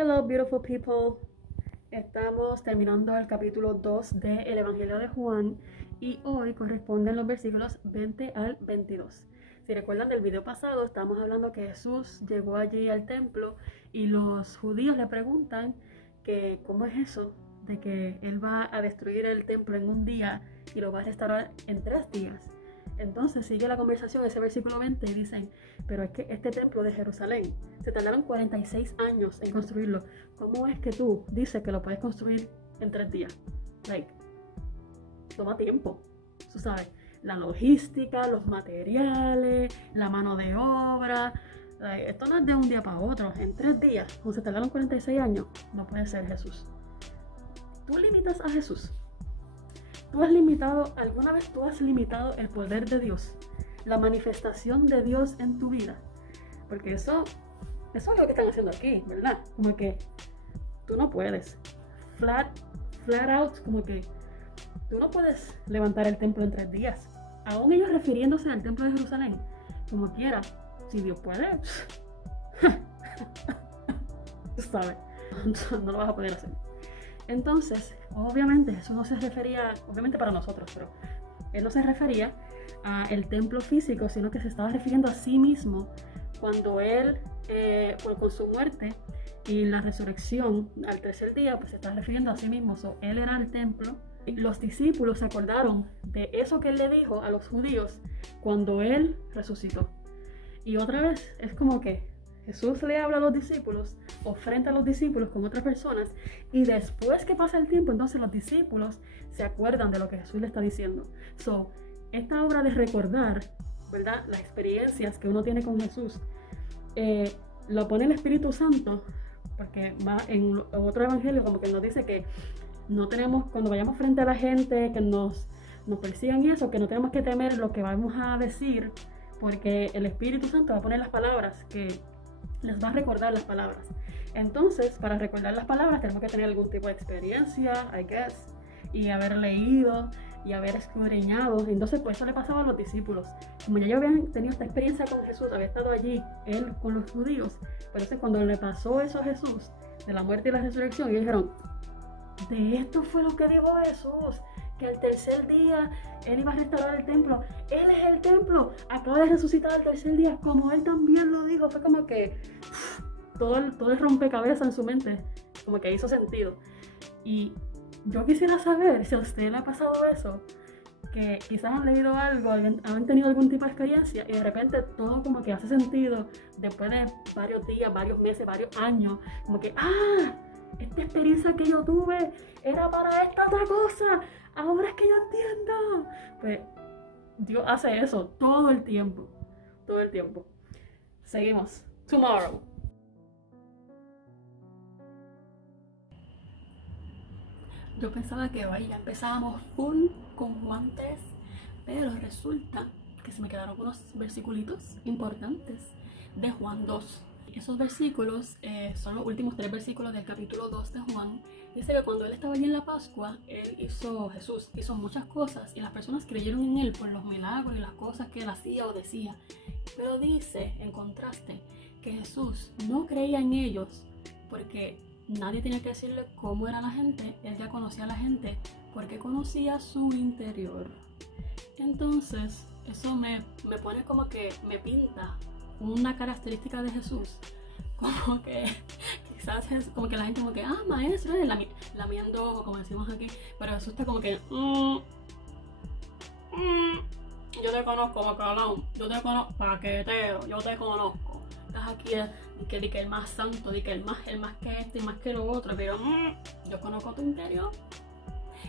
Hello beautiful people, estamos terminando el capítulo 2 del Evangelio de Juan y hoy corresponden los versículos 20 al 22. Si recuerdan del video pasado, estábamos hablando que Jesús llegó allí al templo y los judíos le preguntan que cómo es eso de que él va a destruir el templo en un día y lo va a restaurar en 3 días. Entonces sigue la conversación, ese versículo 20, y dicen, pero es que este templo de Jerusalén, se tardaron 46 años en construirlo. ¿Cómo es que tú dices que lo puedes construir en 3 días? Toma tiempo, tú sabes, la logística, los materiales, la mano de obra. Esto no es de un día para otro, en 3 días, como se tardaron 46 años, no puede ser Jesús. Tú limitas a Jesús. ¿Alguna vez tú has limitado el poder de Dios? La manifestación de Dios en tu vida. Porque eso es lo que están haciendo aquí, ¿verdad? Como que tú no puedes. Flat out, como que tú no puedes levantar el templo en 3 días. Aún ellos refiriéndose al templo de Jerusalén. Como quiera, si Dios puede, tú sabes, no lo vas a poder hacer. Entonces, obviamente, eso no se refería, obviamente para nosotros, pero él no se refería al templo físico, sino que se estaba refiriendo a sí mismo cuando él, con su muerte y la resurrección al tercer día, pues se estaba refiriendo a sí mismo. Él era el templo. Los discípulos se acordaron de eso que él le dijo a los judíos cuando él resucitó. Y otra vez, es como que Jesús le habla a los discípulos o frente a los discípulos con otras personas y después que pasa el tiempo, entonces los discípulos se acuerdan de lo que Jesús le está diciendo. Esta obra de recordar, ¿verdad?, las experiencias que uno tiene con Jesús, lo pone el Espíritu Santo, porque va en otro evangelio como que nos dice que no tenemos, cuando vayamos frente a la gente que nos persigan y eso, que no tenemos que temer lo que vamos a decir, porque el Espíritu Santo va a poner las palabras que les va a recordar las palabras. Entonces, para recordar las palabras tenemos que tener algún tipo de experiencia, I guess, y haber leído y haber escudriñado. Entonces, pues eso le pasaba a los discípulos. Como ya ellos habían tenido esta experiencia con Jesús, había estado allí, él con los judíos, pero entonces cuando le pasó eso a Jesús, de la muerte y la resurrección, ellos dijeron, de esto fue lo que dijo Jesús, que al tercer día él iba a restaurar el templo. Él es el templo, acaba de resucitar al tercer día, como él también lo dijo. Fue como que todo el rompecabezas en su mente, como que hizo sentido. Y yo quisiera saber si a usted le ha pasado eso, que quizás han leído algo, han tenido algún tipo de experiencia y de repente todo como que hace sentido después de varios días, varios meses, varios años, como que esta experiencia que yo tuve era para esta otra cosa, ahora es que yo entiendo. Pues Dios hace eso todo el tiempo. Seguimos. Tomorrow. Yo pensaba que hoy ya empezábamos full con Juan 3, pero resulta que se me quedaron unos versículos importantes de Juan 2. Esos versículos son los últimos 3 versículos del capítulo 2 de Juan. Dice que cuando él estaba allí en la Pascua, Jesús hizo muchas cosas y las personas creyeron en él por los milagros y las cosas que él hacía o decía. Pero dice, en contraste, que Jesús no creía en ellos porque nadie tenía que decirle cómo era la gente. Él ya conocía a la gente porque conocía su interior. Entonces, eso me pone como que me pinta una característica de Jesús, como que quizás es como que la gente como que maestro, lamiendo, como decimos aquí, pero Jesús está como que yo te conozco, Bacalao, yo te conozco, paquetero, yo te conozco, estás aquí di que el más santo, di que el más que este y más que lo otro, pero yo conozco tu interior.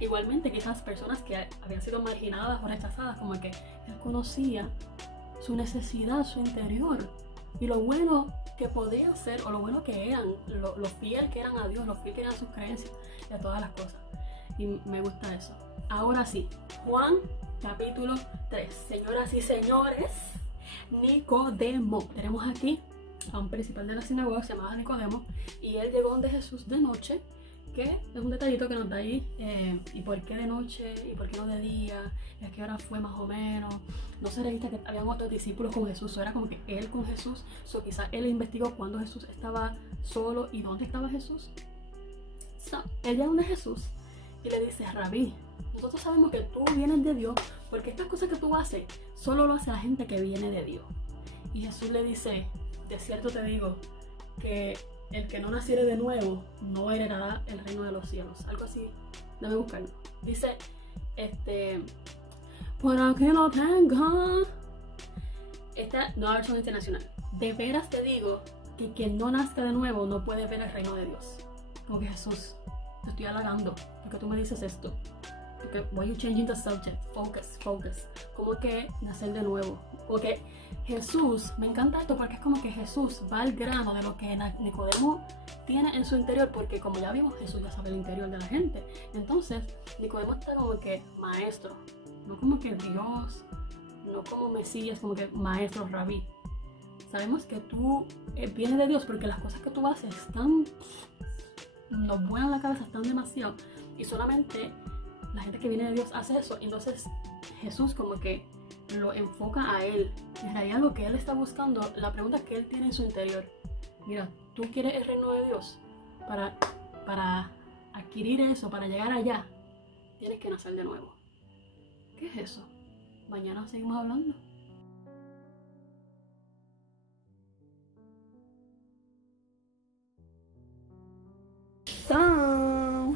Igualmente quizás personas que habían sido marginadas o rechazadas, como que él conocía su necesidad, su interior y lo bueno que podían ser o lo bueno que eran, lo fiel que eran a Dios, lo fiel que eran sus creencias y a todas las cosas. Y me gusta eso. Ahora sí, Juan capítulo 3. Señoras y señores, Nicodemo. Tenemos aquí a un principal de la sinagoga, se llamaba Nicodemo, y él llegó donde Jesús de noche que es un detallito que nos da ahí, y por qué de noche, y por qué no de día, y a qué hora fue más o menos. No se revista que habían otros discípulos con Jesús, o era como que él con Jesús, o quizás él investigó cuando Jesús estaba solo y dónde estaba Jesús. Él llama donde Jesús y le dice: Rabí, nosotros sabemos que tú vienes de Dios, porque estas cosas que tú haces solo lo hace la gente que viene de Dios. Y Jesús le dice: de cierto te digo que el que no naciere de nuevo no heredará el reino de los cielos. Algo así, dame buscarlo. Dice, para que no tenga, esta nueva versión internacional: de veras te digo que quien no nazca de nuevo no puede ver el reino de Dios. Como que Jesús, te estoy halagando porque tú me dices esto. Porque why you changing the subject? Focus. Como que nacer de nuevo. Porque Jesús, me encanta esto porque es como que Jesús va al grano de lo que Nicodemo tiene en su interior, porque como ya vimos, Jesús ya sabe el interior de la gente. Entonces, Nicodemo está como que maestro, no como que Dios, no como Mesías, como que maestro, rabí. Sabemos que tú vienes de Dios porque las cosas que tú haces están, nos vuelan la cabeza, están demasiado, y solamente la gente que viene de Dios hace eso. Entonces Jesús como que lo enfoca a él. En realidad lo que él está buscando, la pregunta que él tiene en su interior: mira, tú quieres el reino de Dios, para adquirir eso, para llegar allá, tienes que nacer de nuevo. ¿Qué es eso? Mañana seguimos hablando.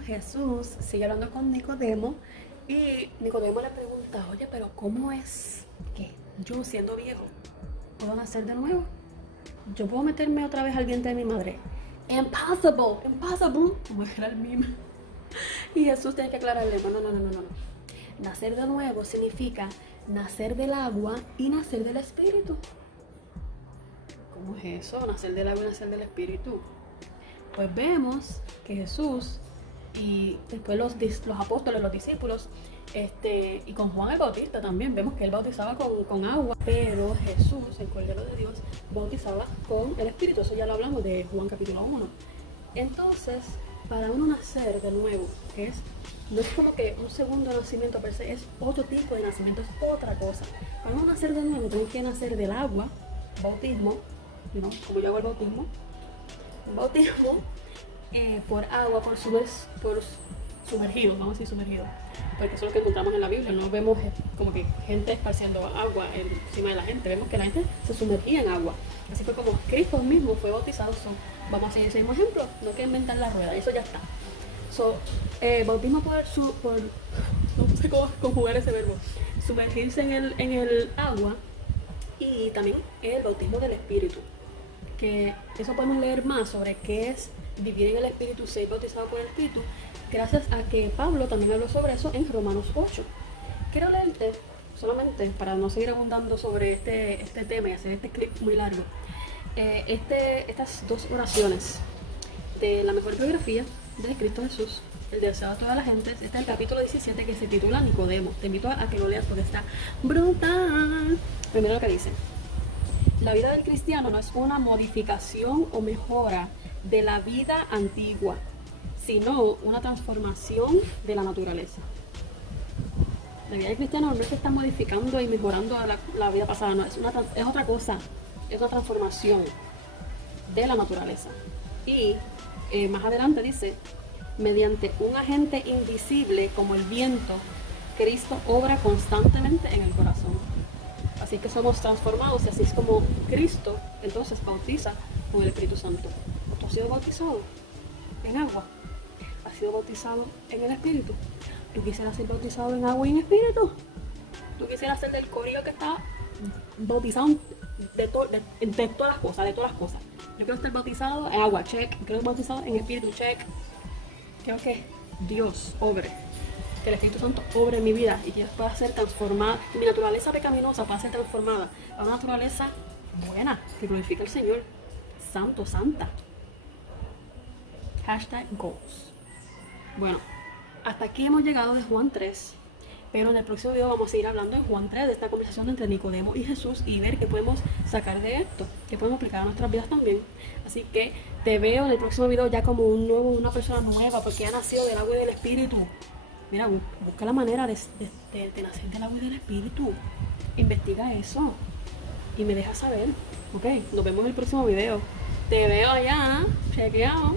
Jesús sigue hablando con Nicodemo, y Nicodemo le pregunta: oye, pero ¿cómo es que yo, siendo viejo, puedo nacer de nuevo? ¿Yo puedo meterme otra vez al vientre de mi madre? Impossible, como era el meme. Y Jesús tiene que aclararle: no. Nacer de nuevo significa nacer del agua y nacer del espíritu. ¿Cómo es eso? Nacer del agua y nacer del espíritu. Pues vemos que Jesús y después los apóstoles, los discípulos, y con Juan el Bautista también, vemos que él bautizaba con agua, pero Jesús, el Cordero de Dios, bautizaba con el Espíritu. Eso ya lo hablamos de Juan capítulo 1. Entonces, para uno nacer de nuevo, no es como que un segundo nacimiento per se, es otro tipo de nacimiento, es otra cosa. Para uno nacer de nuevo, tengo que nacer del agua, bautismo, ¿no? Como yo hago el bautismo, por agua, por sumergido, vamos a decir sumergido, porque eso es lo que encontramos en la Biblia. No vemos como que gente esparciendo agua encima de la gente, vemos que la gente se sumergía en agua. Así fue como Cristo mismo fue bautizado. Vamos a seguir ese mismo ejemplo, no hay que inventar la rueda, eso ya está. Bautismo por no sé cómo conjugar ese verbo, sumergirse en el agua, y también el bautismo del Espíritu, que eso podemos leer más sobre qué es vivir en el Espíritu, ser bautizado por el Espíritu, gracias a que Pablo también habló sobre eso en Romanos 8. Quiero leerte, solamente para no seguir abundando sobre este tema y hacer este clip muy largo, estas dos oraciones de la mejor biografía de Cristo Jesús, el deseo de toda la gente. Este es el capítulo 17, que se titula Nicodemo. Te invito a que lo leas porque está brutal. Primero lo que dice: la vida del cristiano no es una modificación o mejora de la vida antigua, sino una transformación de la naturaleza. La vida del cristiano no es que está modificando y mejorando la vida pasada, no, es otra cosa, es una transformación de la naturaleza. Y más adelante dice: mediante un agente invisible como el viento, Cristo obra constantemente en el corazón. Así que somos transformados, y así es como Cristo entonces bautiza con el Espíritu Santo. ¿Tú has sido bautizado en agua? ¿Has sido bautizado en el Espíritu? ¿Tú quisieras ser bautizado en agua y en Espíritu? ¿Tú quisieras ser del corillo que está bautizado de todas las cosas? Yo quiero estar bautizado en agua, check. Quiero estar bautizado en Espíritu, check. Quiero que Dios obre, que el Espíritu Santo obre en mi vida y que yo pueda ser transformada, mi naturaleza pecaminosa pueda ser transformada a una naturaleza buena, que glorifica al Señor, santo, santa. #goals. Bueno, hasta aquí hemos llegado de Juan 3, Pero en el próximo video vamos a seguir hablando en Juan 3 de esta conversación entre Nicodemo y Jesús y ver qué podemos sacar de esto, qué podemos aplicar a nuestras vidas también. Así que te veo en el próximo video ya como una persona nueva, porque ha nacido del agua y del Espíritu. Mira, busca la manera de nacer del agua y del Espíritu. Investiga eso y me dejas saber. Ok, nos vemos en el próximo video. Te veo allá. Chequeado.